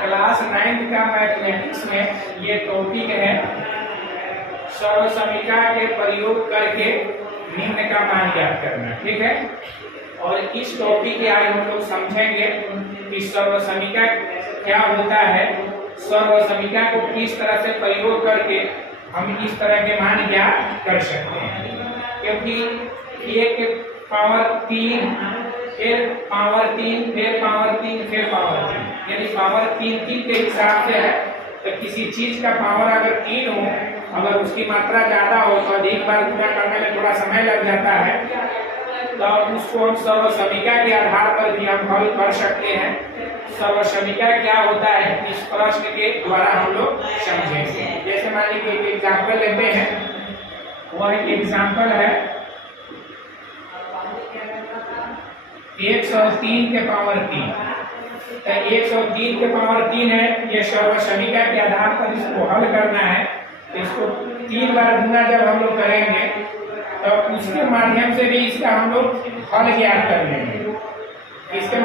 Class 9 का mathematics में ये टॉपिक है सर्वसमीकरण के प्रयोग करके निम्न का मान ज्ञात करना। ठीक है, और इस टॉपिक के आज हम लोग समझेंगे कि सर्वसमीकरण क्या होता है, सर्वसमीकरण को किस तरह से प्रयोग करके हम इस तरह के मान ज्ञात कर सकते हैं। क्योंकि एक पावर 3 फिर पावर 3 फिर पावर 3 फिर पावर 3 यानी पावर 3 के हिसाब से है। तो किसी चीज का पावर अगर 3 हो, अगर उसकी मात्रा ज्यादा हो तो अधिक बार गुणा करने में थोड़ा समय लग जाता है, तो उसको हम सर्वसमीकरण के आधार पर भी हम हल कर सकते हैं। सर्वसमीकरण क्या होता है इस प्रश्न के द्वारा हम लोग समझेंगे। जैसे मान लीजिए एक एग्जाम्पल लेते हैं, वह एग्जाम्पल है 103 के पावर 3। 103 के पावर 3 है, ये सर्वसमीकरण के आधार पर इसको हल करना है। इसको 3 बार गुना जब हम लोग करेंगे तो उसके माध्यम से भी इसका हम लोग हल ज्ञात कर लेंगे। इसके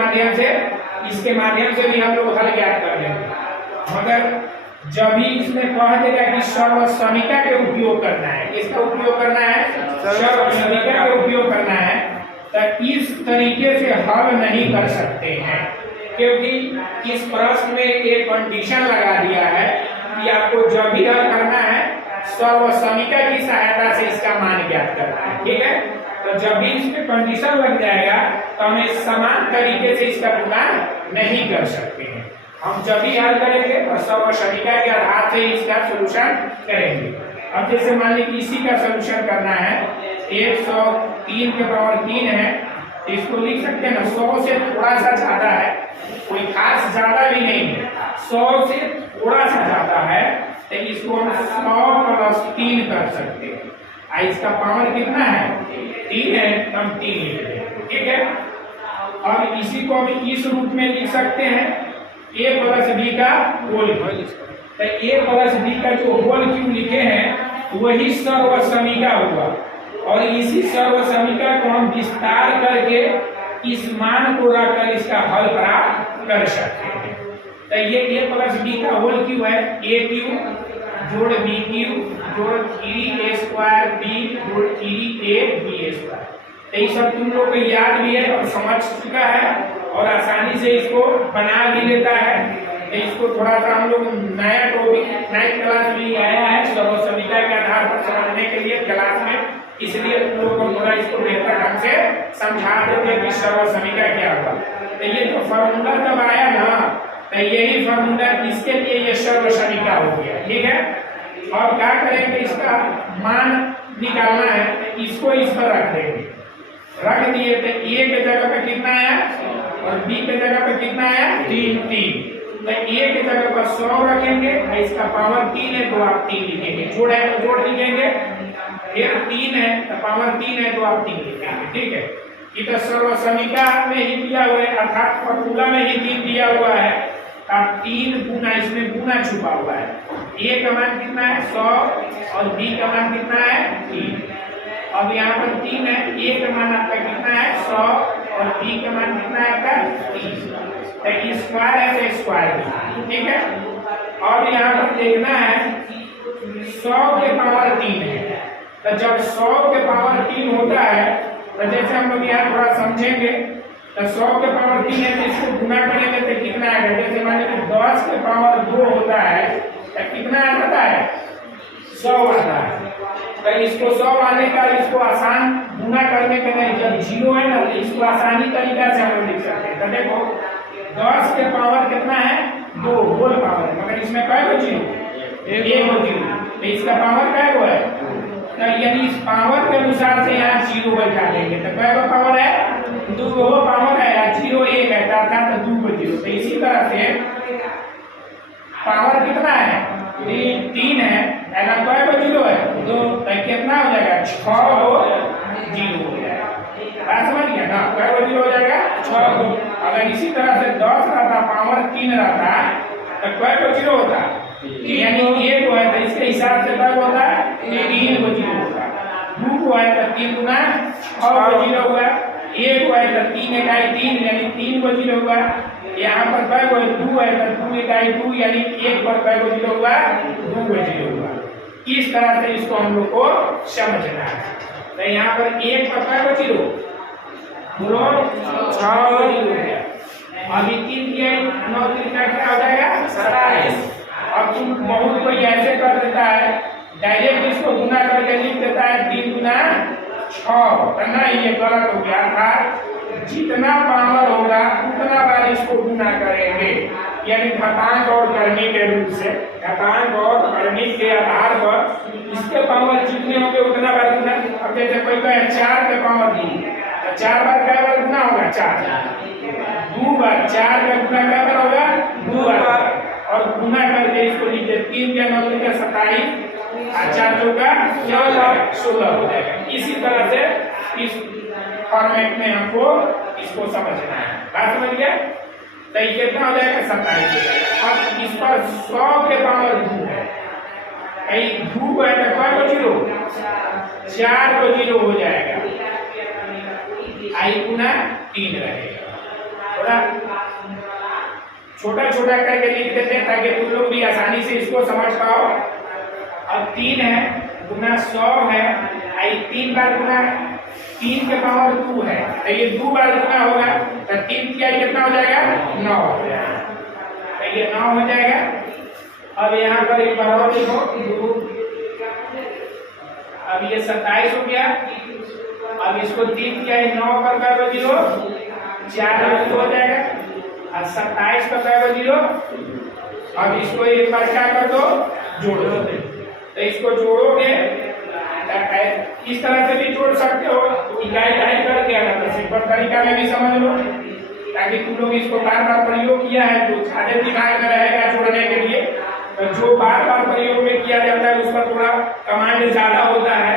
माध्यम से भी हम लोग हल ज्ञात कर लेंगे। मगर जब भी इसमें कह देगा कि सर्वसमीकरण के उपयोग करना है, इसका उपयोग करना है, सर्वसमीकरण का उपयोग करना है, तो इस तरीके से हल नहीं कर सकते हैं। क्योंकि इस प्रश्न में एक कंडीशन लगा दिया है कि आपको जब भी हल करना है सर्वसमीकरण की सहायता से इसका मान ज्ञात करना है। ठीक है, तो जब भी इसमें कंडीशन लग जाएगा तो हमें समान तरीके से इसका गुणा नहीं कर सकते हैं। हम जब भी हल करेंगे और सर्वसमीकरण के आधार से इसका सॉल्यूशन करेंगे। अब जैसे मान लीजिए इसी का सॉल्यूशन करना है, 103 के पावर 3 है, इसको लिख सकते हैं ना 100 से थोड़ा सा ज्यादा है, कोई खास ज्यादा भी नहीं है, 100 से थोड़ा सा ज्यादा है, तो इसको हम 100 प्लस 3 कर सकते हैं। इसका पावर कितना है 3 है, तो हम 3 लिख देंगे। ठीक है, अब इसी को हम इस रूप में लिख सकते हैं a प्लस b का होल। तो a प्लस b का जो होल क्यों लिखे हैं वही सर्वसमीकरण हुआ, और इसी सर्वसमीकरण को हम विस्तार करके इस मान को रखकर इसका हल प्राप्त कर सकते हैं। तो ये a प्लस b का होल क्यों है, a क्यूब जोड़ b क्यूब जोड़ 3a स्क्वायर b जोड़ 3a b स्क्वायर। तो ये सब तुम लोग को याद भी है और समझ चुका है और आसानी से इसको बना भी लेता है। तो इसको थोड़ा सा हम लोग नया टॉपिक 9th क्लास में आया है सर्वसमीकरण के आधार पर समझने के लिए क्लास में, इसलिए तुम लोग को थोड़ा इसको बेहतर ढंग से समझा देते हैं कि सर्वसमीकरण क्या होगा। तो ये जो फॉर्मूला जब आया ना, तो यही फॉर्मूला इसके लिए ये सर्वसमीकरण हो गया। ठीक है, और क्या करेंगे, इसका मान निकालना है, इसको इस पर रख देंगे, रख दिए तो a के जगह पे कितना आया और b के जगह पे कितना आया 3। तो a के जगह पर 100 रखेंगे, इसका पावर 3 है तो आप 3 लिखेंगे, जोड़ है तो जोड़ लिखेंगे, फिर 3 है तो पावर 3 है तो आप 3 लिखेंगे। ठीक है, ये तो सर्वसमीकरण में ही दिया हुआ है, अर्थात फॉर्मूला में ही 3 दिया हुआ है। अब 3 गुना, इसमें गुना छुपा हुआ है। a का मान कितना है 100 और b का मान कितना है 3। अब यहाँ पर 3 है, a का मान आपका कितना है 100 और b का मान कितना है आपका 30। तो स्क्वायर है तो स्क्वायर। ठीक है, और यहाँ पर देखना है 100 के पावर 3 है, तो जब 100 के पावर 3 होता है तो जैसे हम लोग यहाँ थोड़ा समझेंगे, तो 100 के पावर 3 है तो इसको गुना करेंगे तो कितना आएगा। जैसे मान लीजिए 10 के पावर 2 होता है तो कितना आता है 100 आता है। तो इसको 100 आने का इसको आसान गुना करने के लिए जब 0 है ना, तो इसको आसानी तरीका से हम लोग लिख सकते हैं। तो देखो 10 के पावर कितना है 2 होल पावर, मगर इसमें कै गो 0 1 गो 0, तो इसका पावर कै गो है, तो यानी इस पावर के अनुसार से यहाँ 0 बैठा देंगे। तो कै गो पावर है 2 गो पावर है, 0 1 है, अर्थात 2 गो 0। तो इसी तरह से पावर कितना है 3 है, ऐसा कै गो 0 है 2, तो कितना हो जाएगा 6 गो 0 हो जाएगा। समझ गया ना, कै गो 0 हो जाएगा 6 गो। अगर इसी तरह से 10 रहता पावर 3 रहता तो कै गो 0 होता, यानी 1 गो है तो इसके हिसाब से कै गो होता है 3 गो 0 होता। 2 गो है तो 3 गुना 6 गो 0 हुआ, 1 है तो 3 इकाई 3 यानी 3 को 0 हुआ। यहाँ पर बैग 2 है तो 2 इकाई 2 यानी 1 पर बैग 0 हुआ, 2 को 0 हुआ। इस तरह से इसको हम लोग को समझना है। तो यहाँ पर 1 पर बैग 0 बोलो 6 अभी 3 किया 9 3 का क्या हो जाएगा 27। अब तुम बहुत कोई ऐसे कर देता है डायरेक्ट इसको गुना करके लिख देता है 3 गुना 6, करना ये गलत हो गया था। जितना पावर होगा उतना बार इसको गुना करेंगे, यानी घातांक और करनी के रूप से घातांक और करनी के आधार पर इसके पावर जितने होंगे उतना बार गुना। अब जैसे कोई कहे 4 के पावर 2 तो 4 बार क्या बार गुना होगा 4, 2 बार 4 का गुना क्या बार होगा 2 बार, और गुना करके इसको लिख दे 3 के 9 का 27 और 4 का 16 हो जाएगा। इसी तरह से इस फॉर्मेट में हमको इसको समझना है। बात समझ गया? तो ये कितना हो जाएगा 27 हो जाएगा। अब इस पर 100 के पावर 2 है, 2 है तो क्या को 0 4 को 0 हो जाएगा, आई गुना 3 रहेगा। थोड़ा छोटा छोटा करके लिख देते हैं ताकि तुम लोग भी आसानी से इसको समझ पाओ। अब 3 है गुना 100 है, आई 3 बार गुना 3 के पावर 2 है तो ये 2 बार गुना होगा तो 3 किया कितना हो जाएगा 9 हो जाएगा, तो ये 9 हो जाएगा। अब यहाँ पर एक बार और लिखो 2, अब ये 27 हो गया। अब इसको 3 किया 9 पर क्या हो 0 4 हो जाएगा और 27 पर क्या हो 0। अब इसको एक बार क्या कर दो जोड़ दो, तो इसको जोड़ोगे इस तरह से भी जोड़ सकते हो, इकाई इकाई करके अगर सिंपल तरीका में भी समझ लो ताकि तुम लोग इसको बार बार प्रयोग किया है तो ज्यादा दिमाग में रहेगा जोड़ने के लिए। तो जो बार बार प्रयोग में किया जाता है उसका थोड़ा कमांड ज्यादा होता है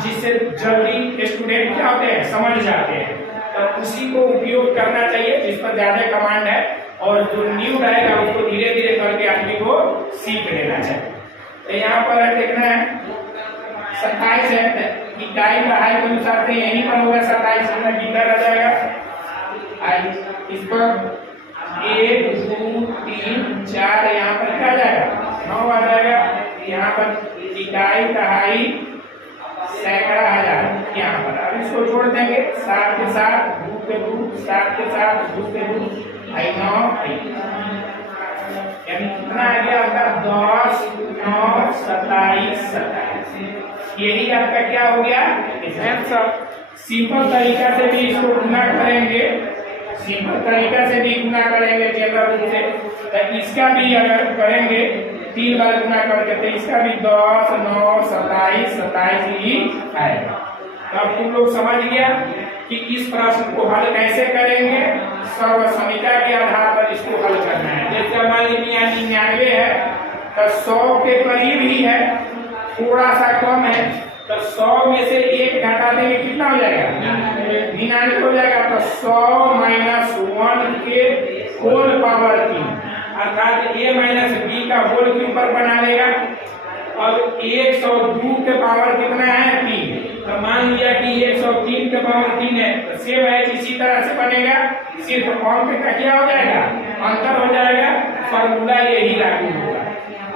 जिससे जल्दी स्टूडेंट क्या होते हैं समझ जाते हैं, तो उसी को उपयोग करना चाहिए जिस पर ज्यादा कमांड है, और जो न्यू रहेगा उसको धीरे धीरे करके आदमी को सीख लेना चाहिए। तो यहाँ पर देखना है 27 है, इकाई का हाई के अनुसार से यहीं पर होगा 27 में गिनना रह जाएगा। इस पर 1 2 3 4 यहाँ पर क्या जाएगा 9 आ जाएगा। यहाँ पर इकाई का हाई सैकड़ा हजार यहाँ पर। अब इसको जोड़ देंगे 7 के साथ 2 के 2 7 के साथ 2 के 2 9 यानी कितना आ गया आपका 10 9 27 27। यही आपका क्या हो गया सिंपल तरीका से भी इसको गुना करेंगे, सिंपल तरीका से भी गुना करेंगे जनरल रूप से, तो इसका भी अगर करेंगे 3 बार गुना करके तो इसका भी 10 9 27 27 ही आएगा। तो अब तुम लोग समझ गया कि इस प्रश्न को हल कैसे करेंगे, सर्वसमीकरण के आधार पर इसको हल करना है। जैसे मान लीजिए यहाँ 99 है तो 100 के करीब ही है, थोड़ा सा कम है, तो 100 में से 1 घटा देंगे कितना हो जाएगा 99 हो जाएगा। तो 100 माइनस 1 के होल पावर 3 अर्थात a माइनस b का होल क्यूब पर बना लेगा। अब 102 के पावर कितना है 3, तो मान लिया कि 103 के पावर 3 है, तो सेम है इसी तरह से बनेगा, सिर्फ अंक का क्या हो जाएगा अंतर हो जाएगा, फॉर्मूला यही लागू होगा।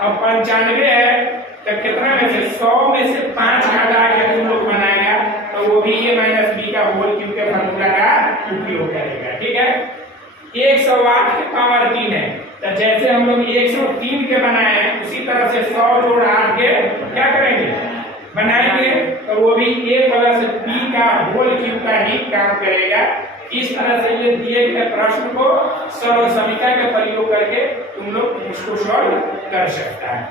अब 95 है तो कितना में से 100 में से 5 घटा के तुम लोग बनाएगा तो वो भी a माइनस b का होल क्यूब के फॉर्मूला का उपयोग करेगा। ठीक है, 108 के पावर 3 है तो जैसे हम लोग 103 के बनाए हैं उसी तरह से 100 जोड़ 8 के क्या करेंगे बनाएंगे, तो वो भी a प्लस b का होल क्यूब का ही काम करेगा। इस तरह से ये दिए गए प्रश्न को सर्वसमीकरण का प्रयोग करके तुम लोग इसको सॉल्व कर सकता है।